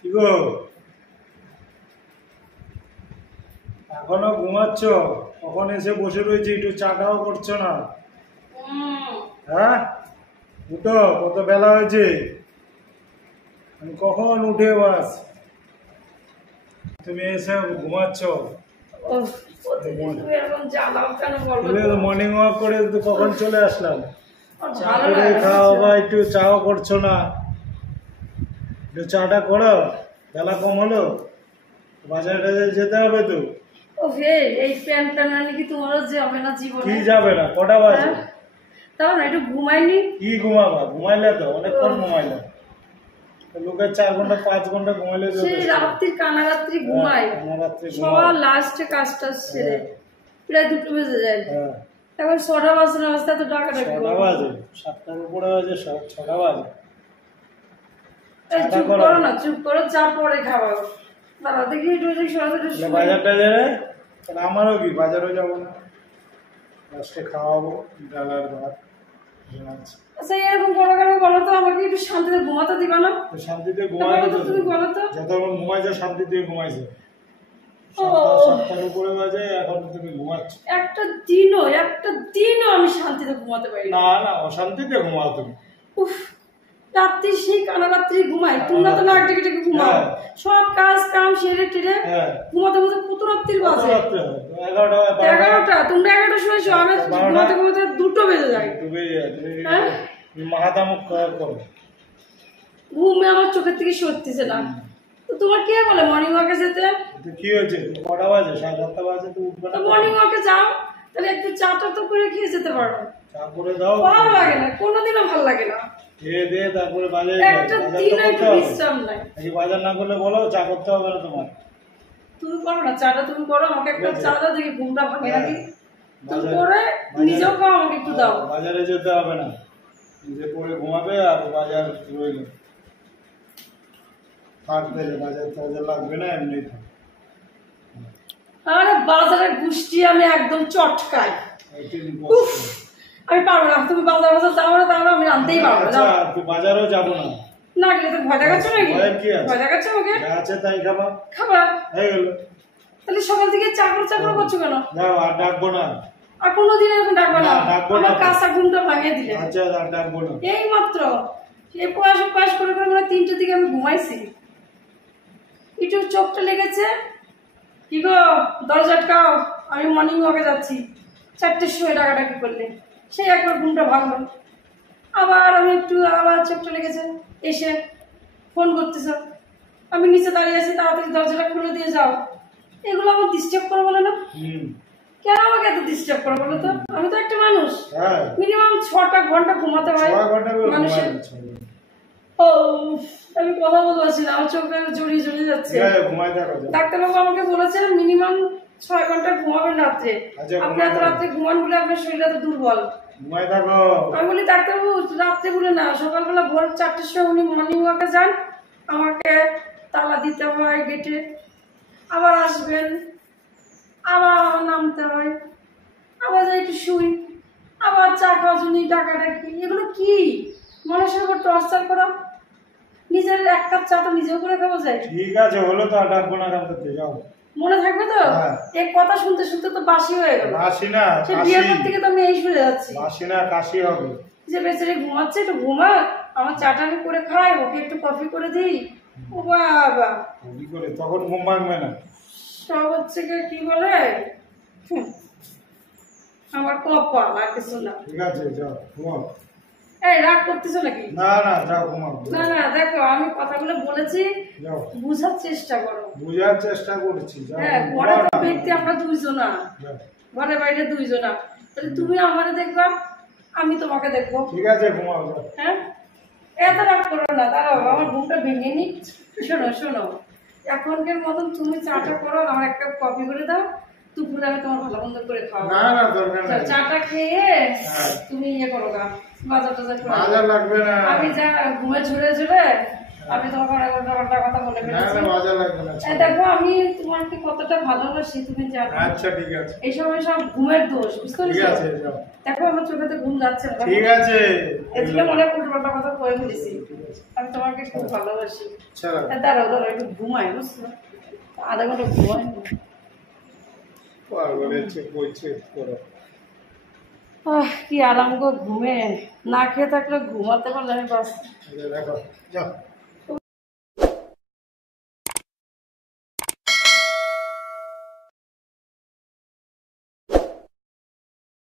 কি গো, এখনো ঘুমাচ্ছ? কখন এসে বসে রয়েছে, একটু চাটাও করছো না? হ্যাঁ, উঠো, কত বেলা হয়েছে। আমি কখন উঠে বাস, তুমি এসে ঘুমাচ্ছ। মর্নিং ওয়াক করে কখন চলে আসলাম। চা করে খাওয়া বা একটু চাও করছো না, একটু চাটা করো। বেলা কম হলো, বাজারে টাজারে যেতে হবে তো। এই প্যান নাকি তোমারও যাবে না জীবনে? কি যাবে না, কটা বাজে? তাও না, একটু ঘুমাইনি। কি ঘুমাবা, ঘুমাইলে তো অনেকক্ষণ ঘুমাইলে। লোকের 4 ঘন্টা 5 ঘন্টা ঘুমাইলে সেই রাত্রির কানারাত্রি ঘুমাই, সবার লাস্টে কাজটা সেরে প্রায় 2টো বেজে যায়। এখন 6টা বাজে না, অবস্থা তো ডাকাডাকি। 6টা বাজে, 7টার উপরে বাজে, 6টা বাজে। চুপ করো না, চুপ করো, চা পরে খাওয়া। দাঁড়া দেখি বাজার টাজারে, আমারও কি বাজারও যাবো না, লাস্টে খাওয়াবো ডাল আর ভাত। আচ্ছা এরকম বড় করে বলো তো, আমাকে একটু শান্তিতে ঘুমাতে দিবা না? শান্তিতে ঘুমাইতে তো তুমি বলো তো, যতক্ষণ ঘুমাইছো শান্তিতে ঘুমাইছো। 7টার উপরে বাজে, এখন তুমি ঘুমাচ্ছ। একটা দিনও আমি শান্তিতে ঘুমাতে পারি না। না, অশান্তিতে ঘুমাও তুমি। উফ, রাত্রি সেই কানারাত্রি ঘুমাই, তোমরা তো নাক ডেকে ডেকে ঘুমাও। সব কাজ কাম সেরে টেরে ঘুমাতে ঘুমাতে কত রাত্রি বাজে? 11টা। তোমরা 11টা শুয়েছো, আমি ঘুমাতে ঘুমাতে 2টো বেজে যায়। মাথা মুখ করো, ঘুমে আমার চোখের থেকে সরতেছে না। তো তোমার কে বলে মর্নিং ওয়াকে যেতে? কি হয়েছে, কটা বাজে? 7:30 বাজে তো উঠবে না। মর্নিং ওয়াকে যাও, তাহলে একটু চাটা তো করে খেয়ে যেতে পারো। চা করে দাও। ভালো লাগে না, কোনোদিনও ভালো লাগে না। খেয়ে দিয়ে তারপরে বাজারে একটা দিন একটু বিশ্রাম নাই। বাজার না করলে বলো, চা করতে হবে না তোমার। তুমি করো না চাটা, তুমি করো, আমাকে একটা চা দাও, দেখি ঘুমটা ভাঙে নাকি। তুমি করে নিজেও খাও, আমাকে একটু দাও। বাজারে যেতে হবে না, নিজে করে ঘুমাবে আর বাজার রইল থাকবে। বাজার টাজার লাগবে না, এমনি থাক। আরে বাজারের গুষ্টি আমি একদম চটকাই। আমি পারবো না, তুমি বাজার যাবো না, তাহলে আমি রাঁধতেই পারবো না। বাজারেও যাবো না। না গেলে তো ভয় দেখাচ্ছ নাকি? ভয় দেখাচ্ছ আমাকে? আছে তাই খাবা। খাবা হয়ে গেল। তাহলে সকাল থেকে চাকর করছো কেন? যাও, আর ডাকবো না। আর কোনোদিন এরকম ডাকবো না, আমার কাঁচা ঘুমটা ভাঙিয়ে দিলে। আচ্ছা, আর ডাকবো না। এই মাত্র এই পাশ করে মানে 3টের দিকে আমি ঘুমাইছি, একটু চোখটা লেগেছে। কি গো, দরজা আটকাও, আমি মর্নিং ওয়াকে যাচ্ছি। 4টের সময় ডাকাডাকি করলে সেই একবার ঘুমটা ভাঙলো। আবার আমি আবার চোখটা লেগেছে, এসে ফোন করতেছ। আমি নিচে দাঁড়িয়ে আছি, তাড়াতাড়ি দরজাটা খুলে দিয়ে যাও। এগুলো আমার ডিস্টার্ব করো বলে না? কেন আমাকে এত ডিস্টার্ব করো বলো তো? আমি তো একটা মানুষ, মিনিমাম 6টা ঘন্টা ঘুমাতে হয় মানুষের। ও, আমি কথা বলতে পারছি না, আমার চোখে জড়িয়ে যাচ্ছে। ডাক্তারবাবু আমাকে বলেছে মিনিমাম 6 ঘন্টা ঘুমাবেন রাত্রে। আপনি এত রাত্রে ঘুমান বলে আপনার শরীর এত দুর্বল। আমি বলি ডাক্তারবাবু রাত্রে বলে না, সকালবেলা ভোর 4টের সময় উনি মর্নিং ওয়াকে যান, আমাকে তালা দিতে হয় গেটে, আবার আসবেন, আবার নামতে হয়, আবার যাই একটু শুই, আবার চা খাওয়ার জন্য ডাকাডাকি। এগুলো কি মানুষের উপর টর্চার করা? নিজের 1 কাপ চা তো নিজেও করে খাওয়া যায়। ঠিক আছে, হলো তো, আর ডাকবো না। যাও, মনে থাকবে তো? এই কথা শুনতে শুনতে তো বাসি হয়ে গেল। বাসি না, সে বিয়ের পর থেকে তো আমি এই শুনে যাচ্ছি। বাসি না, কাশি হবে। যে বেচারি ঘুমাচ্ছে, একটু ঘুমা, আমার চাটা আমি করে খাই, ওকে একটু কফি করে দিই। ও বাবা, কফি করে তখন ঘুম ভাঙবে না। সব হচ্ছে কি বলে আমার কপাল, আর কিছু না। ঠিক আছে, যাও ঘুমাও। এই রাগ করতেছো নাকি? না না, যাও ঘুমাও। না না, দেখো আমি কথাগুলো বলেছি, বুঝার চেষ্টা করো। বুঝার চেষ্টা করছি। হ্যাঁ, ঘরে তো ব্যক্তি আমরা 2 জনা, ঘরে বাইরে 2 জনা, তাহলে তুমি আমারে দেখবা, আমি তোমাকে দেখবো। ঠিক আছে, ঘুমাও। হ্যাঁ, এত রাগ করো না, দাঁড়াও আমার ঘুমটা ভেঙে নি। শোনো, এখনকার মতন তুমি চাটা করো, আমার 1 কাপ কফি করে দাও, দুপুরে আমি তোমার ভালো মন্দ করে খাওয়া। না না, দরকার নেই। চাটা খেয়ে তুমি করো গা, বাজার টাজার করে। বাজার লাগবে না, আমি যা ঘুমে ঝরে আমি তোমাকে অনেক উল্টা কথা বলে না ফেলেছি। না মজা লাগবে না। দেখো আমি তোমাকে কতটা ভালোবাসি তুমি জানো। আচ্ছা ঠিক আছে, এই সময় সব ঘুমের দোষ, বুঝতে ঠিক পেরেছো? আছে যাও। দেখো আমার চোখেতে ঘুম যাচ্ছে না। ঠিক আছে, এদিকে মনে উল্টা কথা বলে ফেলেছি। আমি তোমাকে খুব ভালোবাসি। চলো। দাঁড়াও একটু ঘুমাই, বুঝছো? আধা ঘন্টা ঘুমাই না। পাগলের চেয়ে বইছে করো। কি আরাম গো ঘুমে, না খেয়ে থাকলে ঘুমাতে পারলে আমি বাস। দেখো যাও।